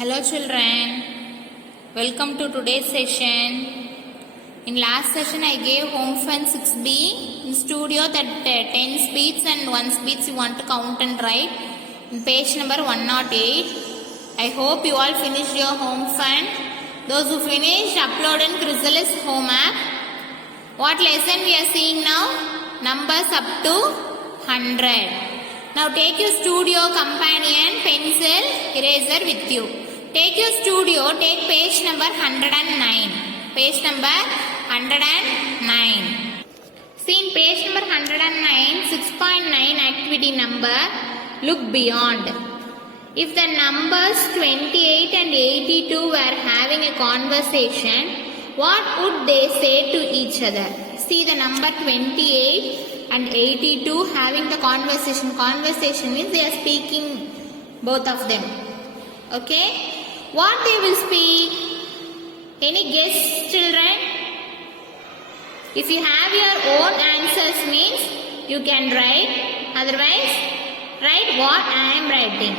Hello children, welcome to today's session. In last session I gave home fun 6b. In studio that 10 beats and 1 beats you want to count and write. In page number 108. I hope you all finished your home fun. Those who finished, upload in Chrysalis home app. What lesson we are seeing now? Numbers up to 100. Now take your studio companion, pencil, eraser with you. Take your studio, take page number 109. Page number 109. See in page number 109, 6.9 activity number, look beyond. If the numbers 28 and 82 were having a conversation, what would they say to each other? See the number 28 and 82 having the conversation. Conversation means they are speaking, both of them. Okay? What they will speak? Any guess, children? If you have your own answers means you can write. Otherwise, write what I am writing.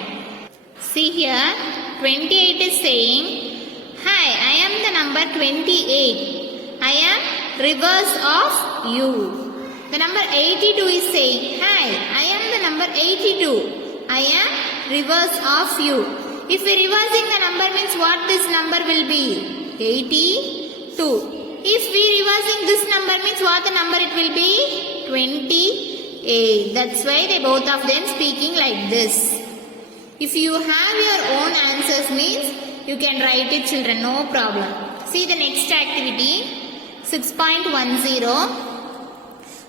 See here, 28 is saying, hi, I am the number 28. I am reverse of you. The number 82 is saying, hi, I am the number 82. I am reverse of you. If we reversing the number means what this number will be? 82. If we reversing this number means what the number it will be? 28. That's why they both of them speaking like this. If you have your own answers means you can write it, children, no problem. See the next activity, 6.10.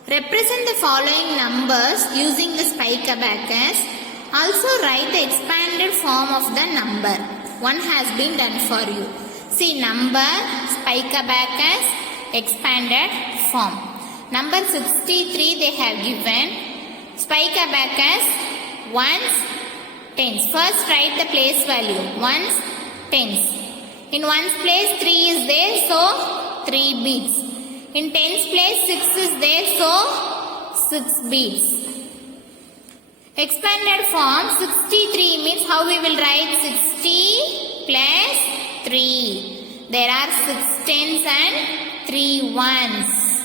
Represent the following numbers using the spike abacus. Also write the expanded form of the number. One has been done for you. See number, spike abacus, expanded form. Number 63 they have given. Spike abacus, ones, tens. First write the place value. Ones, tens. In ones place 3 is there, so 3 beats. In tens place 6 is there, so 6 beats. Expanded form 63 means how we will write 60 plus 3. There are 6 tens and 3 ones.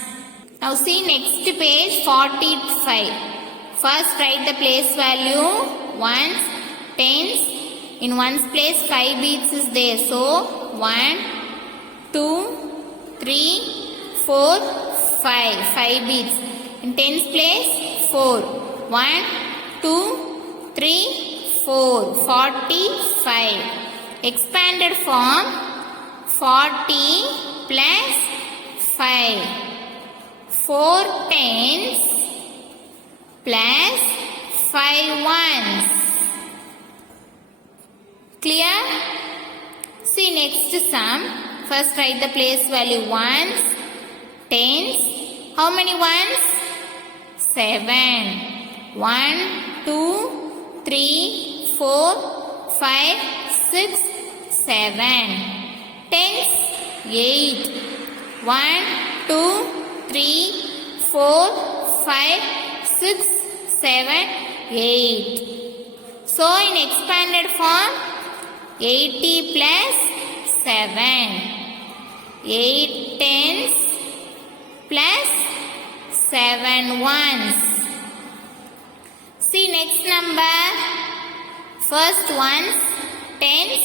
Now see next page 45. First write the place value ones, tens. In ones place 5 beats is there. So 1, 2, 3, 4, 5. 5 beats. In tens place 4. 1, 2, 3, 4. 45. Expanded form 40 plus 5. 4 tens plus 5 ones. Clear? See next sum. First write the place value ones, tens. How many ones? 7. 1, 2, 3, 4, 5, 6, 7. Tens, 8. 1, 2, 3, 4, 5, 6, 7, 8. So in expanded form, 80 plus 7. 8 tens plus 7 ones. See next number. First ones, tens,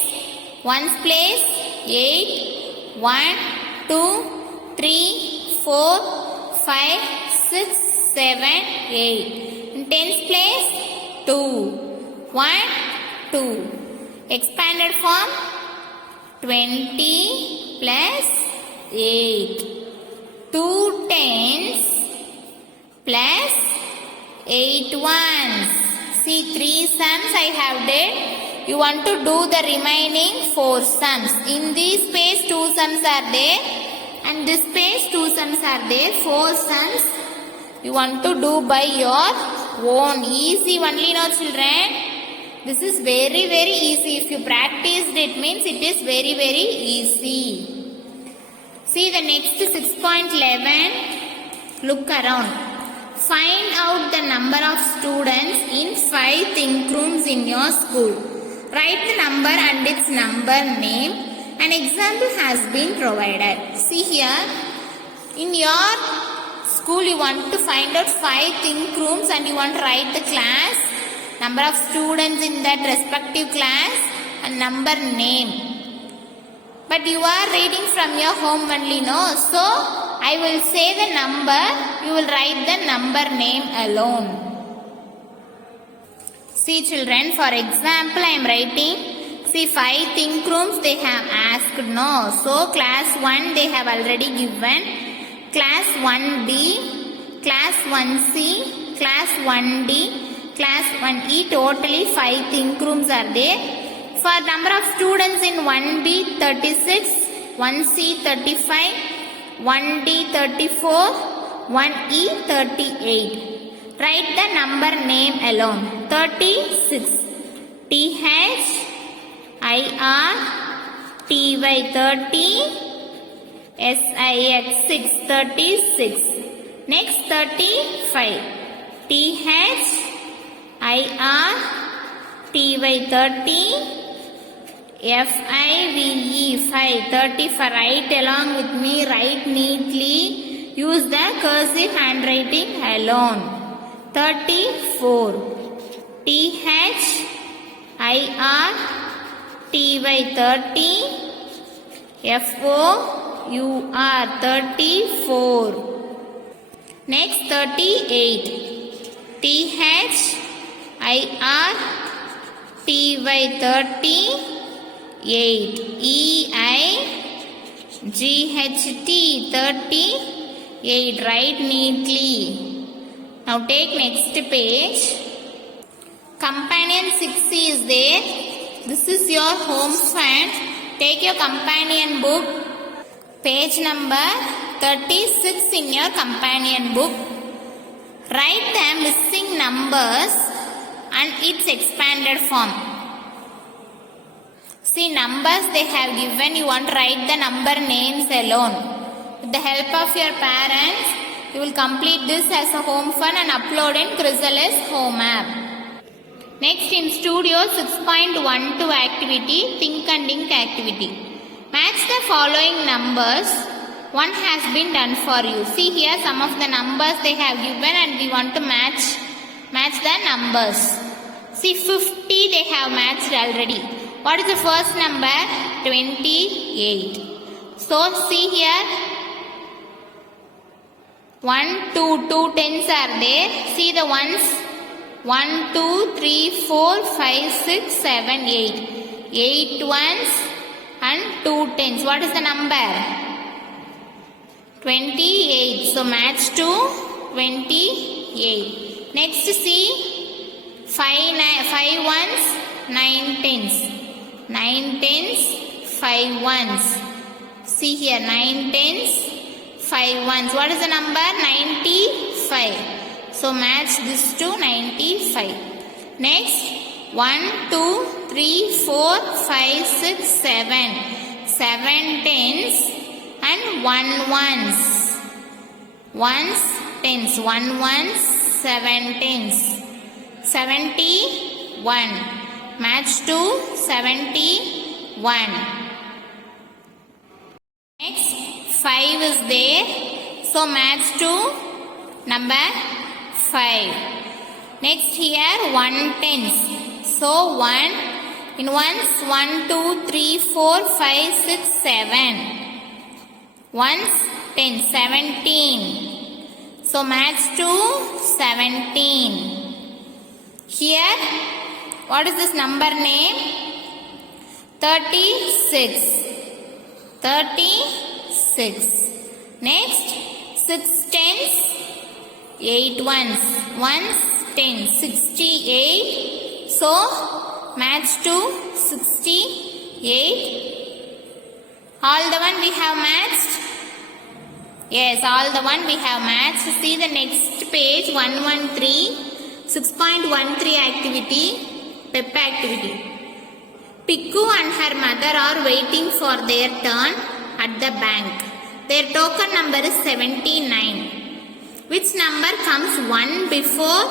ones place 8. 1, 2, 3, 4, 5, 6, 7, 8. In tens place 2. 1, 2. Expanded form 20 plus 8. 2 tens plus 8 ones. See 3 sums I have did. You want to do the remaining 4 sums. In this page 2 sums are there. And this page 2 sums are there. 4 sums you want to do by your own. Easy only, no children. This is very easy. If you practiced it means it is very easy. See the next 6.11. Look around. Find out the number of students in 5 think rooms in your school. Write the number and its number name. An example has been provided. See here, in your school you want to find out 5 think rooms and you want to write the class, number of students in that respective class and number name. But you are reading from your home only, no? So, I will say the number, you will write the number name alone. See children, for example, I am writing, see 5 think rooms they have asked, no? So, class 1 they have already given, class 1B, class 1C, class 1D, class 1E, totally 5 think rooms are there. For number of students in 1B 36, 1C 35, 1D 34, 1E 38. Write the number name alone. 36. THIR TY 30 SIX 6 36. Next 35. THIR TY 30 FIVE 5 30 for write along with me, write neatly, use the cursive handwriting alone. 34 THIR TY 30 FOUR 34. Next 38 THIR TY 30 8 EIGHT 38. Write neatly. Now take next page. Companion 6 is there. This is your home fund. Take your companion book. Page number 36 in your companion book. Write the missing numbers and its expanded form. See, numbers they have given, you want to write the number names alone. With the help of your parents, you will complete this as a home fun and upload in Chrysalis home app. Next in Studio 6.12 activity, Think and Ink activity. Match the following numbers. One has been done for you. See here some of the numbers they have given and we want to match the numbers. See 50 they have matched already. What is the first number? 28. So see here 1, 2, 2 tens are there. See the ones 1, 2, 3, 4, 5, 6, 7, 8. 8 ones and 2 tens. What is the number? 28. So match to 28. Next see 5 ones, 9 tens. 9 tens, 5 ones. See here 9 tens, 5 ones. What is the number? 95. So match this to 95. Next 1, 2, 3, 4, 5, 6, 7. 7 tens and 1 ones. Ones, tens. 1 ones, 7 tens. 71. Match to 71. Next 5 is there. So match to number 5. Next here 1 tens. So 1 in ones 1, 2, 3, 4, 5, 6, 7. Ones 10, 17. So match to 17. Here what is this number name? 36. 36. Next 6 tens, 8 ones. Ones 10, 68. So match to 68. All the one we have matched? Yes, all the one we have matched. See the next page 113. 6.13 activity, PEP activity. Pikku and her mother are waiting for their turn at the bank. Their token number is 79. Which number comes 1 before,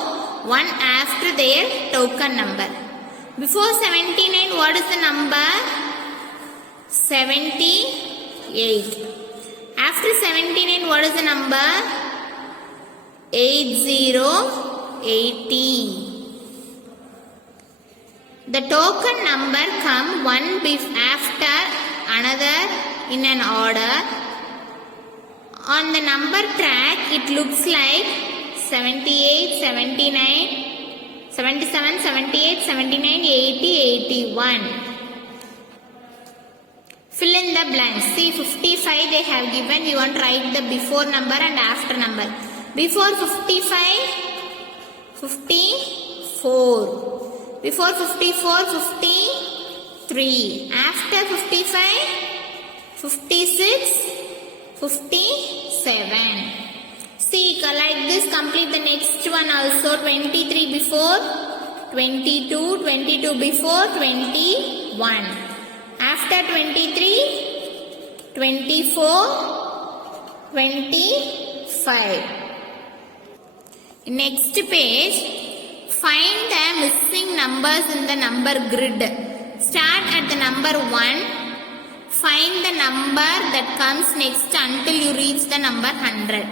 1 after their token number? Before 79, what is the number? 78. After 79, what is the number? 80. The token number come one after another in an order. On the number track, it looks like 78, 79, 77, 78, 79, 80, 81. Fill in the blanks. See, 55 they have given. You want to write the before number and after number. Before 55, 54. Before 54, 53. After 55, 56, 57. See, like this, complete the next one also. 23 before, 22, 22 before, 21. After 23, 24, 25. Next page, find the missing numbers in the number grid. Start at the number 1. Find the number that comes next until you reach the number 100.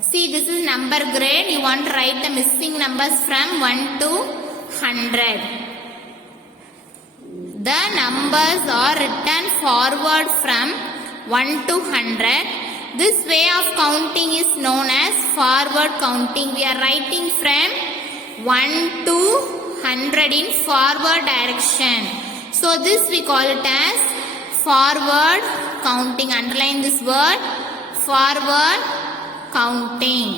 See, this is number grid. You want to write the missing numbers from 1 to 100. The numbers are written forward from 1 to 100. This way of counting is known as forward counting. We are writing from 1 to 100 in forward direction. So this we call it as forward counting. Underline this word, forward counting.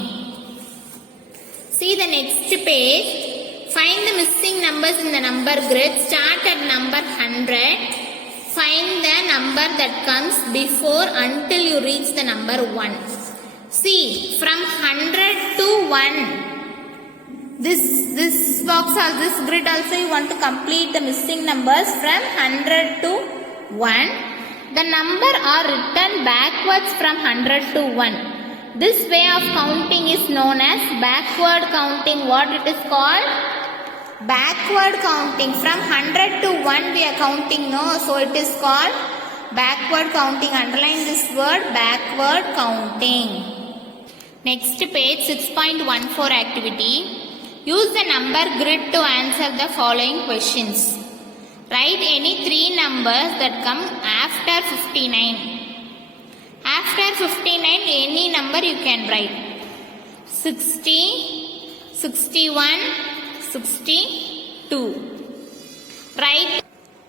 See the next page. Find the missing numbers in the number grid. Start at number 100. Find the number that comes before until you reach the number 1. See, from 100 to 1, this box or this grid also you want to complete the missing numbers from 100 to 1. The number are written backwards from 100 to 1. This way of counting is known as backward counting. What it is called? Backward counting. From 100 to 1 we are counting, no? So it is called backward counting. Underline this word, backward counting. Next page, 6.14 activity. Use the number grid to answer the following questions. Write any 3 numbers that come after 59. After 59, any number you can write. 60, 61, 62. Write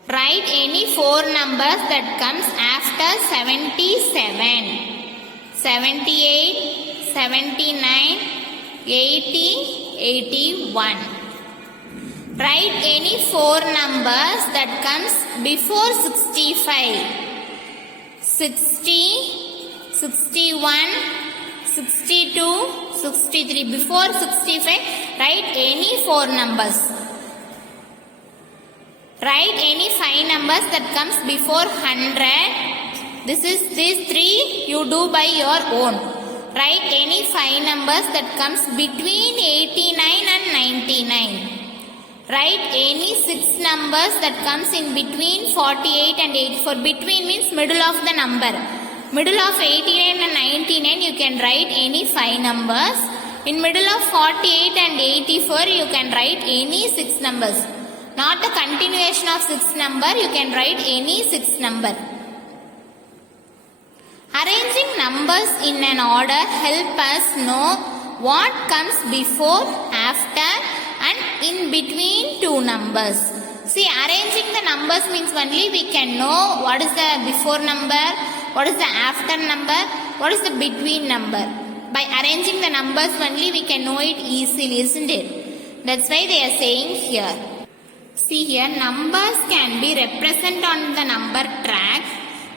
any 4 numbers that comes after 77. 78, 79, 80, 81. Write any 4 numbers that comes before 65. 60, 61, 62, 63. Before 65, write any 4 numbers. Write any 5 numbers that comes before 100. These 3 you do by your own. Write any 5 numbers that comes between 89 and 99. Write any 6 numbers that comes in between 48 and 84. Between means middle of the number. Middle of 89 and 99 you can write any 5 numbers. In middle of 48 and 84 you can write any 6 numbers. Not a continuation of 6 number, you can write any 6 number. Arranging numbers in an order help us know what comes before, after and in between 2 numbers. See, arranging the numbers means only we can know what is the before number, what is the after number, what is the between number. By arranging the numbers only we can know it easily, isn't it? That's why they are saying here. See here, numbers can be represented on the number track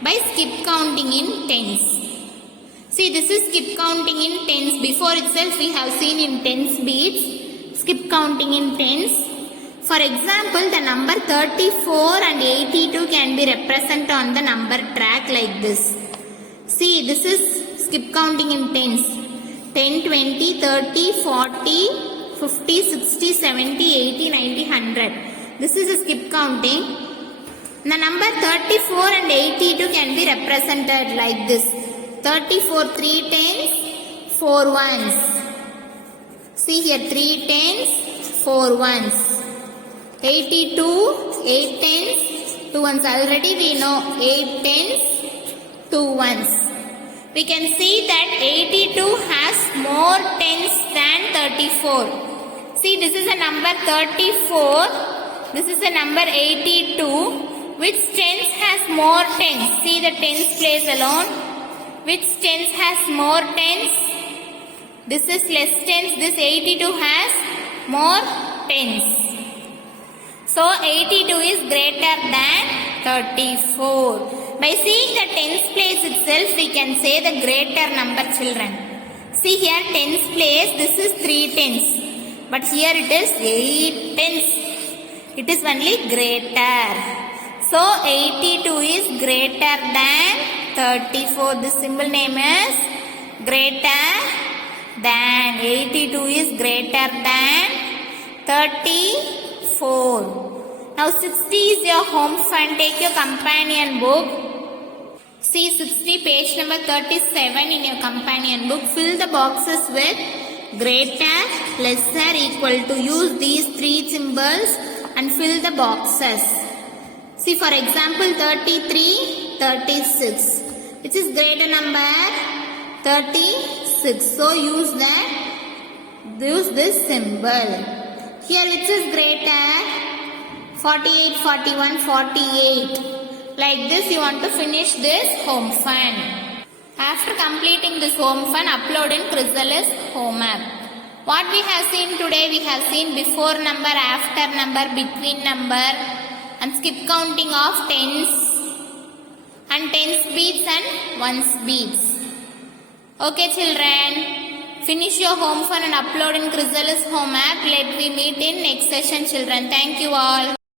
by skip counting in tens. See, this is skip counting in tens. Before itself we have seen in tens beats. Skip counting in tens. For example, the number 34 and 82 can be represented on the number track like this. See, this is skip counting in tens. 10, 20, 30, 40, 50, 60, 70, 80, 90, 100. This is a skip counting. The number 34 and 82 can be represented like this. 34 3 tens, 4 ones. See here 3 tens, 4 ones. 82, 8 tens, 2 ones. Already we know 8 tens, 2 ones. We can see that 82 has more tens than 34. See, this is a number 34. This is a number 82. Which tens has more tens? See the tens place alone. Which tens has more tens? This is less tens. This 82 has more tens. So 82 is greater than 34. By seeing the tens place itself, we can say the greater number, children. See here tens place, this is 3 tens. But here it is 8 tens. It is only greater. So 82 is greater than 34. This symbol name is greater than. 82 is greater than 34. Now 60 is your home fun. Take your companion book. See 60 page number 37 in your companion book. Fill the boxes with greater, lesser, equal to. Use these 3 symbols and fill the boxes. See for example 33, 36. Which is greater number? 36. So use this symbol. Here which is greater? 48, 41, 48. Like this you want to finish this home fun. After completing this home fun, upload in Chrysalis home app. What we have seen today, we have seen before number, after number, between number, and skip counting of tens and tens beats and ones beats. Okay children, finish your home fun and upload in Chrysalis home app. Let me meet in next session children. Thank you all.